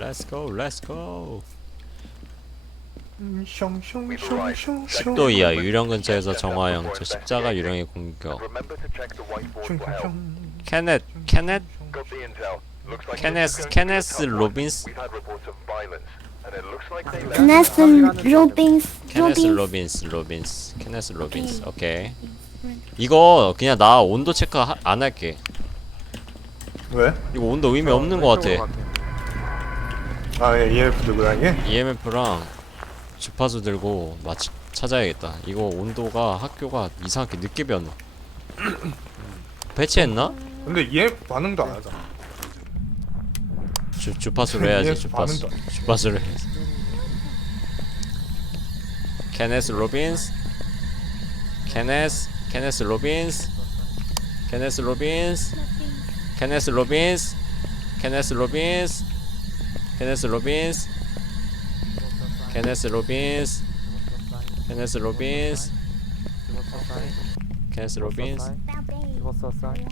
Let's go, let's go. 또이야 유령 근처에서 정화영 저 십자가 유령의 공격. 케넷 케넷 케네스 be a 케네스. 로빈스 로빈스 케네스 로빈스 로빈스 로빈스 케네스 로빈스 오케이. 이거 그냥 나 온도 체크 하, 안 할게. 왜? 이거 온도 의미 없는 것 같아. 아 예 EF 들고 다니게? EMF랑 주파수 들고 마치 찾아야겠다. 이거 온도가 학교가 이상하게 늦게 변해. 배치했나? 근데 EF 반응도 안 하잖아. 주, 주파수로 해야지 EMF 주파수. 반응도 주파수로 해야지. 케네스 로빈스 케네스 케네스 로빈스 케네스 로빈스 케네스 로빈스 케네스 로빈스 케네스 로빈스 케네스 로빈스 케네스 로빈스 케네스 로빈스 집었어 사인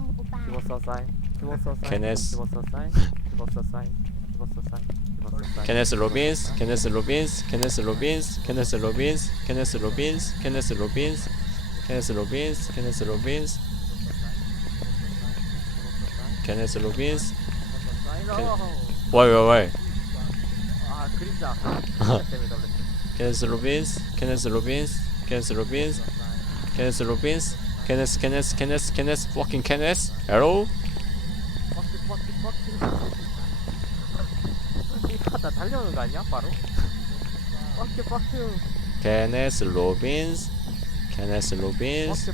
집 Kenneth Robbins, Kenneth Robbins, Kenneth Robbins, Kenneth Robbins, Kenneth, Kenneth, Kenneth, Kenneth, fucking Kenneth. Hello? Kenneth Robbins, Kenneth Robbins,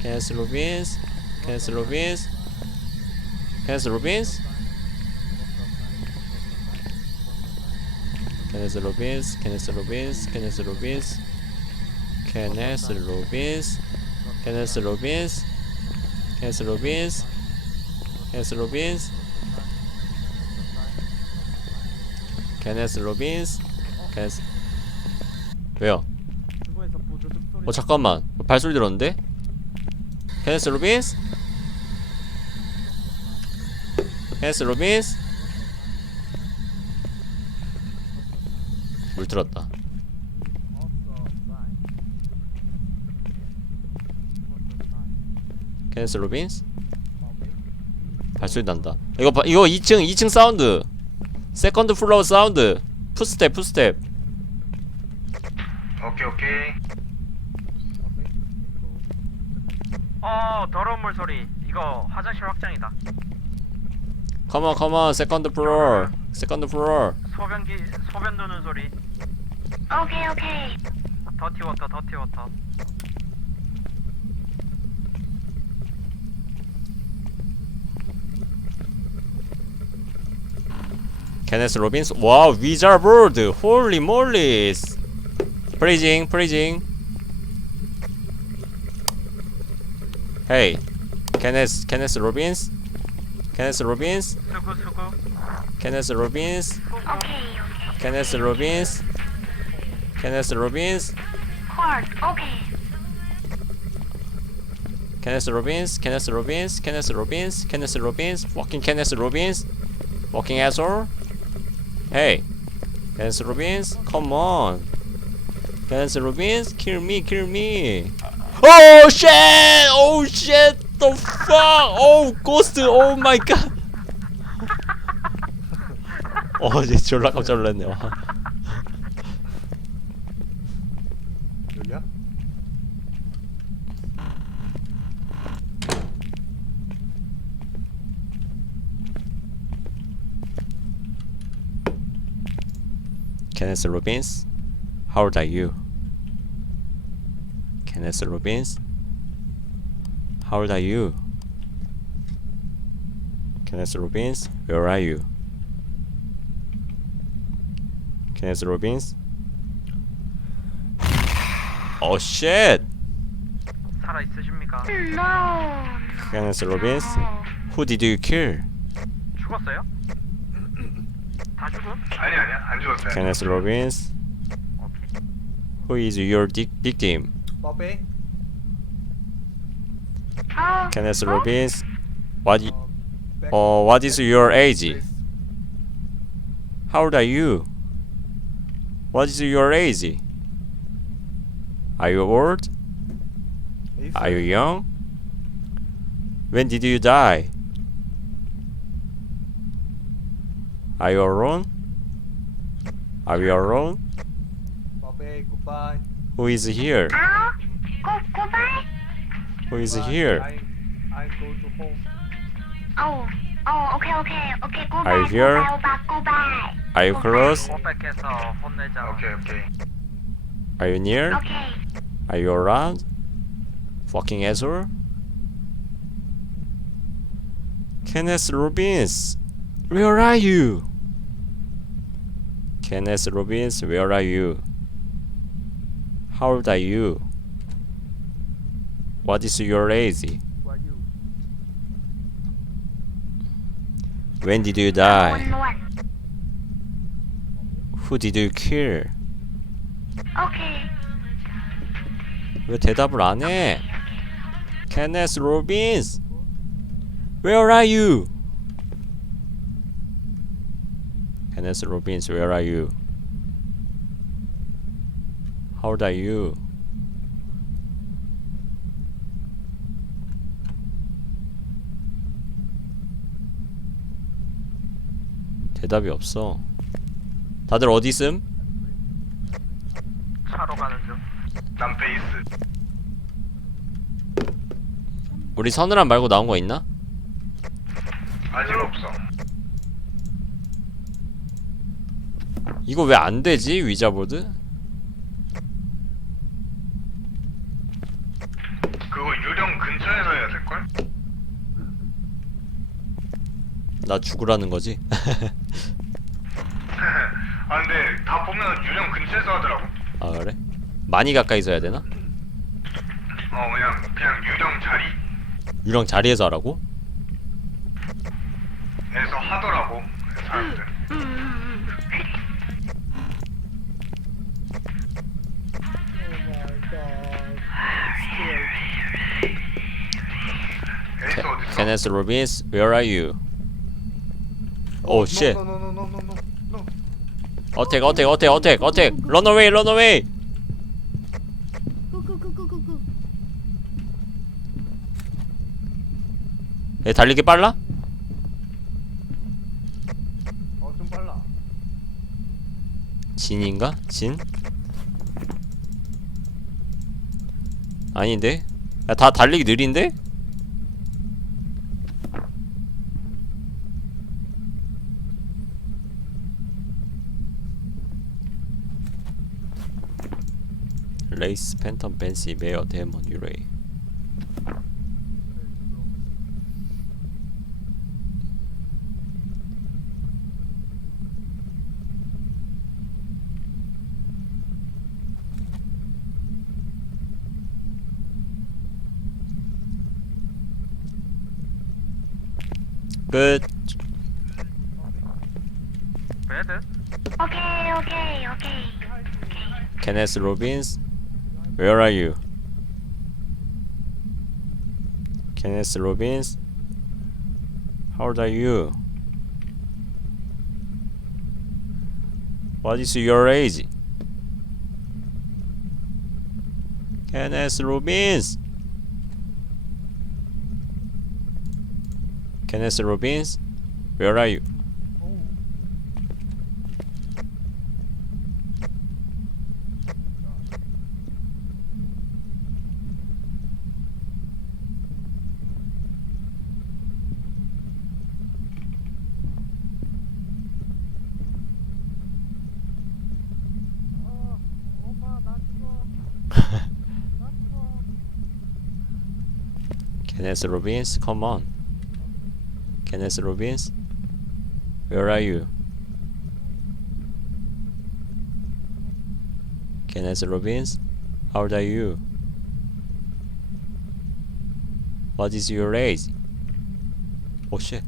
Kenneth Robbins, Kenneth Robbins, Kenneth Robbins. 케네스 로빈스, 케네스 로빈스, 케네스 로빈스. 아 케네스 로빈스, 케네스 로빈스, 케네스 로빈스, 케네스 로빈스, 케네스 로빈스, 케네스 왜요? 어 잠깐만 발소리 들었는데? 케네스 로빈스? 케네스 로빈스? 물 들었다. 케네스 로빈스? 발소리 난다. 이거 봐 이거 2층 2층 사운드. 세컨드 플로어 사운드. 푸스텝 푸스텝 오케이 오케이. 어 더러운 물 소리. 이거 화장실 확장이다. 컴온 컴온 세컨드 플로어 세컨드 플로어 소변기 소변 도는 소리 오케이 오케이 더티 워터 더티 워터. 케네스 로빈스 와우 위자보드 홀리 몰리스 프리징 프리징 헤이 케네스 케네스 로빈스 케네스 로빈스 수구 수구 케네스 로빈스 오케이 오케이 케네스 로빈스 Canister Robbins. Quark, okay. Canister Robbins, Canister Robbins, Canister Robbins, Canister Robbins, fucking Canister Robbins, fucking asshole. Hey, Canister Robbins, come on. Canister Robbins, kill me, kill me. Oh shit! Oh shit! The fuck! Oh, ghost! Oh my god! 어, 이제 졸라 깜짝 놀랐네. Kenneth Robbins, how old are you? Kenneth Robbins, how old are you? Kenneth Robbins, where are you? Kenneth Robbins? Oh shit! 살아 있으십니까 No Kenneth Robbins, who did you kill? 죽었어요? 다 죽음? 아니 아니야 안 죽었어요 Kenneth Robbins, 오케이 who is your di- victim? 뽀베 어 Kenneth Robbins, what, y- uh, what is your age? How old are you? What is your age? Are you old? Are you young? When did you die? Are you alone? Are you alone? 바베 굿바이. Who is here? 아, 고 고바이. Who is here? I I go to home. 어, 어, 오케이 오케이 오케이 고바이. Are you here? 고바이 오빠 고바이. Are you close? 컴백해서 혼내자. 오케이 오케이. Are you near? 오케이. Are you around? Fucking asshole? Kenneth Robbins, where are you? Kenneth Robbins, where are you? How old are you? What is your age? When did you die? 원원. Who did you kill? 오케이. 왜 대답을 안 해? Kenneth Robbins, where are you? Kenneth Robbins, where are you? How old are you? 대답이 없어. 다들 어디 있음? 차로 가는 중. 난 베이스. 우리 서늘함 말고 나온 거 있나? 아직 없어. 이거 왜 안 되지? 위자보드? 그거 유령 근처에서 해야 될 걸? 나 죽으라는 거지? 아 근데 다 보면 유령 근처에서 하더라고. 아 그래? 많이 가까이서 해야 되나? 어 그냥 그냥 유령 자리. 유령 자리에서 하라고? 하더라고 사람들. Kenneth Robbins, where are you? 오 쉣. 노노노노노노노. 어택 어택 어택 어택 어택 run away run away 얘 달리기 빨라? 어 좀 빨라. 진인가? 진? 아닌데? 야, 다 달리기 느린데? 레이스 팬텀 벤시 메어 데몬 유레이 끝 배드? 오케이 오케이 오케이. Kenneth Robbins, where are you? Kenneth Robbins, how old are you? What is your age? Kenneth Robbins. Kenneth Robbins, where are you? Kenneth Robbins, come on. Kenneth Robbins, where are you? Kenneth Robbins, how old are you? What is your age? Oh shit.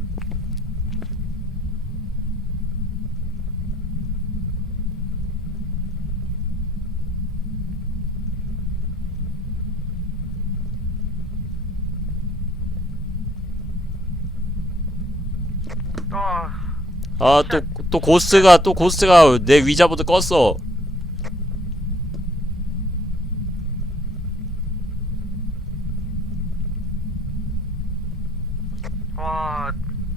아 또 또 고스트가 또 고스트가 내 위자보드 껐어. 와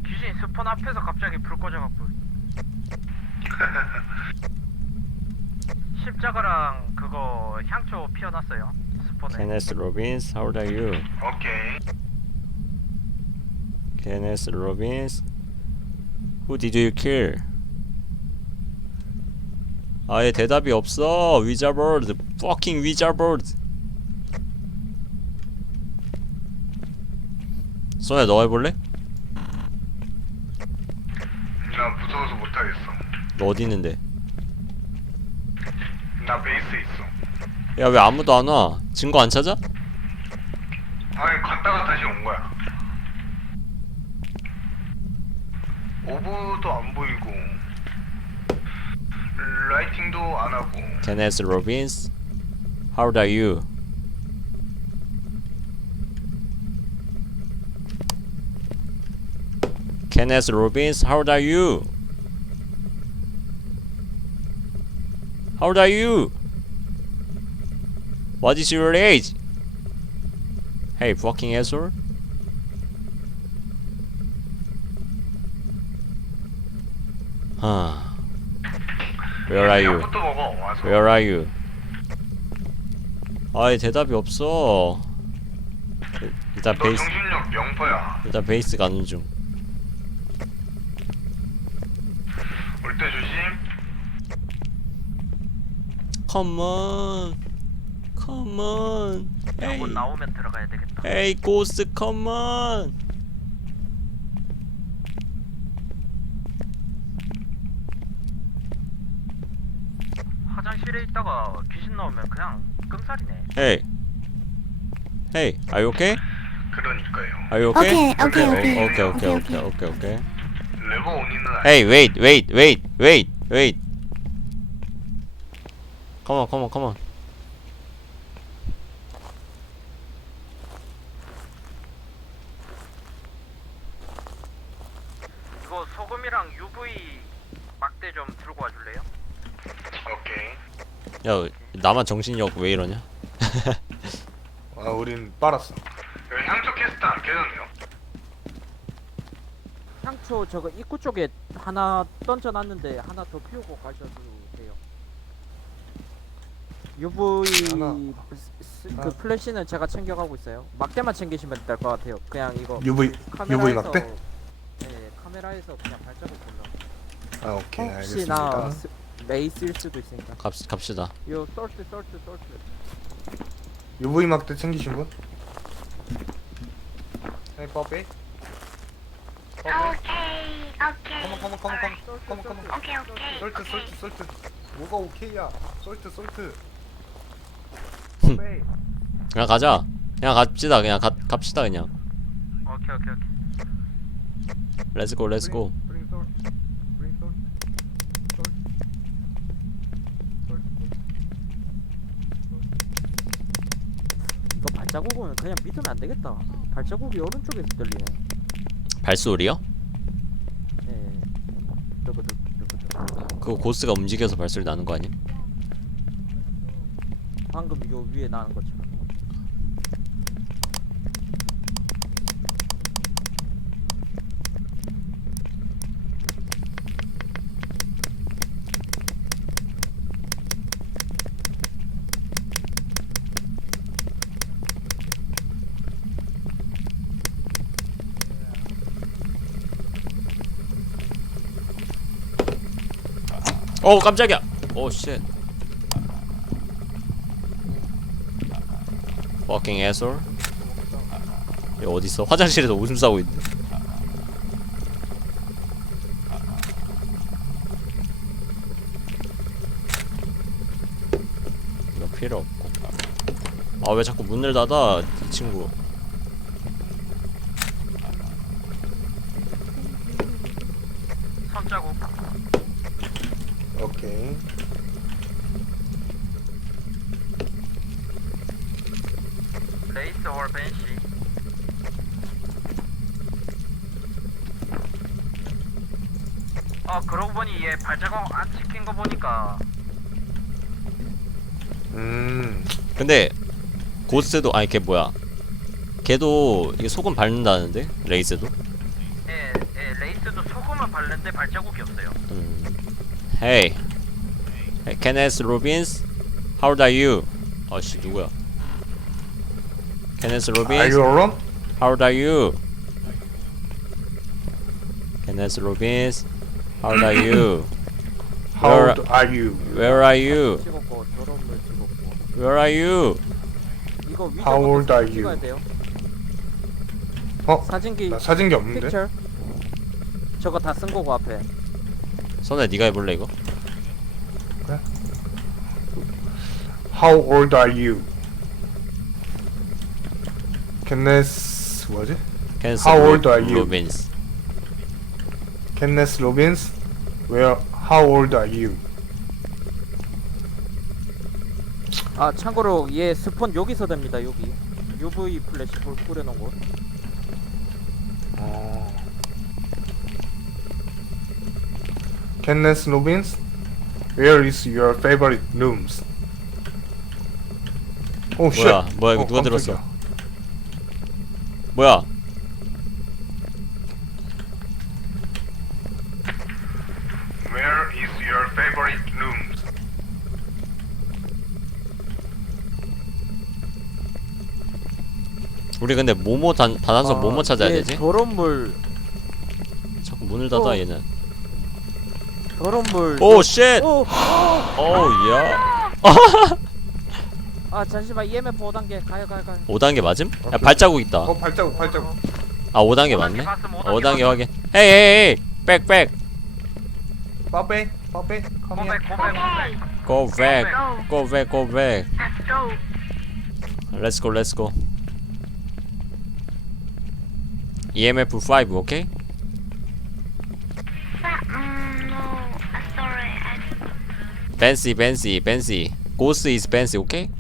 귀신 스폰 앞에서 갑자기 불 꺼져갖고. 십자가랑 그거 향초 피워놨어요 스폰에. 케네스 로빈스 how old are you? 오케이. 케네스 로빈스 who did you kill 아예 대답이 없어 위자보드 fucking 위자보드 소야 너 해볼래? 나 무서워서 못하겠어. 너 어디 있는데? 나 베이스 있어. 야 왜 아무도 안 와? 증거 안 찾아? 라이팅도 안 하고 케네스 로빈스 how old are you? 케네스 로빈스 how old are you? How old are you? What is your age? Hey fucking asshole Huh Where are you? 약부터 먹어 와서. Where are you? 아이 대답이 없어. 일단 너 베이스 정신력 명퍼야. 일단 베이스 가는 중. 올 때 조심. Come on, come on. 에이, 나오면 들어가야 되겠다 에이 고스 come on. 화장실에 있다가 귀신 나오면 그냥 끔살이네 Hey, hey, are you okay? 그러니까요. Are you okay? 오케이, 오케이, okay, 오케이. okay, okay, 오케이, okay, okay, okay. 레버 온이는 아니. Hey, wait, wait, wait, wait, wait. Come on, come on, come on. 이거 소금이랑 UV 막대 좀 들고 와줄래요? 오케이. 야, 나만 정신력 왜 이러냐? 아 우린 빨았어. 여기 향초 캐스트 안 깨졌네요. 향초 저거 입구 쪽에 하나 던져놨는데 하나 더 피우고 가셔도 돼요. UV 하나. 스- 스- 그 플래시는 제가 챙겨가고 있어요. 막대만 챙기시면 될 것 같아요. 그냥 이거 UV 카메라에서 막대? 네, 카메라에서 그냥 발자국 보려. 아 오케이 혹시나 스- 레이 쓸 수도 있으니까. 갑, 갑시다. 요 썰트 썰트 썰트. UV 막대 챙기신 분? Hey Bobby. 오케이 오케이 컴온 컴온 컴온 컴온 컴온 컴온. 오케이 오케이 솔트 오케이 솔트 솔트. 뭐가 오케이야? 솔트 솔트. 흠. Bobby. 그냥 가자. 그냥 갑시다. 그냥 가, 갑시다 그냥. 오케이 오케이 오케이 렛츠고 렛츠고. 발자국은 그냥 믿으면 안 되겠다. 발자국이 오른쪽에서 들리네. 발소리요? 예. 두구두 두구두. 그거 고스가 움직여서 발소리 나는 거 아니야? 방금 요 위에 나는 것처 어 깜짝이야. 오 쉣. Fucking asshole. 얘 어디 있어? 화장실에서 오줌 싸고 있네. 이거 필요 없고. 아 왜 자꾸 문을 닫아 이 친구. 손자국 오케이. 레이스 or 벤시 어 그러고 보니 얘 발자국 안 찍힌 거 보니까 음 근데 고스트도 아니 걔 뭐야? 걔도 이게 소금 밟는다는데 레이스도. Hey, hey Kenneth Robbins, how old are you? 아씨 누구야? Kenneth Are Robbins, you alone? how old are you? Kenneth Robbins, how old are you? How Where- old are you? Where are you? Where are you? How old are you? 어? 사진기 나 사진기 없는데? 픽처 저거 다 쓴 거고 앞에 선우야 네가 해볼래 이거? How old are you? Kenneth 뭐지? Kenneth How old are you? Robbins. Kenneth Robbins? Where? How old are you? 아 참고로 얘 스폰 여기서 됩니다 여기 UV 플래시 볼 뿌려놓은 곳 어. Kenneth Robbins? Where is your favorite rooms? 오 쉣. 뭐야, 뭐야, 이거 어, 누가 깜짝이야. 들었어? 뭐야? Where is your favorite rooms? 우리 근데 뭐뭐 단 단한서 아, 뭐뭐 찾아야 얘 되지? 저런 물 자꾸 문을 닫아 어. 얘는. 저런 물 오 쉣! 오! 오 야. 아 잠시만 EMF 5단계 가요 가요 가요 5단계 맞음? 야 발자국 있다. 어 발자국 발자국. 아 5단계 5단계 맞네. 봤음, 5단계 5단계 확인. 헤이 헤이 헤이. 백 백. come here. 고백 고백 고백. Go back. Go. Go back. Go back. Let's go. Let's go. Let's go. EMF 5, 오케이? Fancy, fancy, fancy. Ghost is fancy, okay?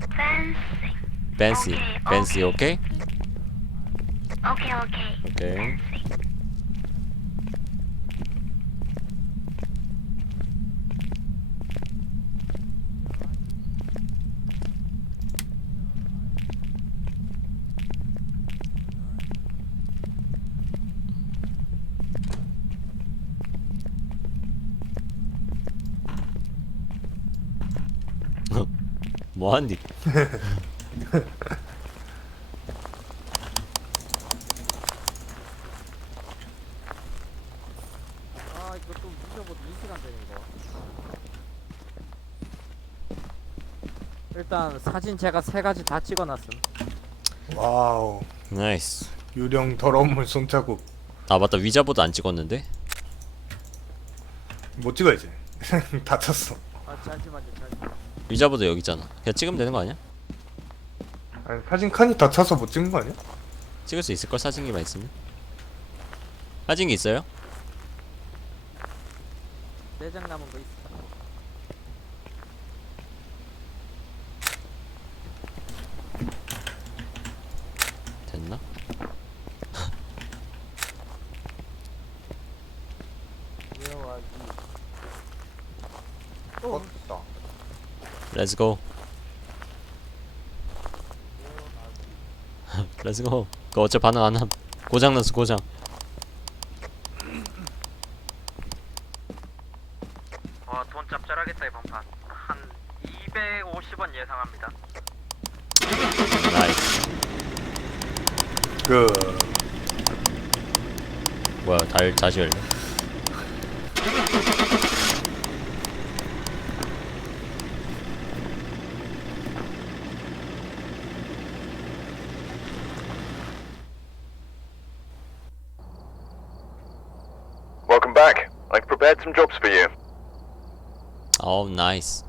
Fancy. Fancy, okay, fancy, okay? Okay, okay. Okay. 뭐하니? 아 이거 또 무조건 2시간 되네 이거 일단 사진 제가 세 가지 다 찍어놨음 와우. 나이스. 유령 더러운 물 손자국. 아 맞다 위자보드 안 찍었는데? 못 찍어 이제. 다 쳤어. 아 잠시만요 잠시만 위자보드 여기 있잖아. 그냥 찍으면 되는 거 아니야? 아니 사진 칸이 다쳐서 못 찍은 거 아니야? 찍을 수 있을걸 사진기만 있으면? 사진기 있어요? 내장 남은 거 있어 됐나? 예와기 어 됐다. Let's go. Let's go. 그 어째 반응 안 함. 고장 났어 고장. 와돈 짭짤하겠다 이번 판. 한 250원 예상합니다. 나이스. 그 뭐야 달 다시 열려. Some jobs for you. Oh nice.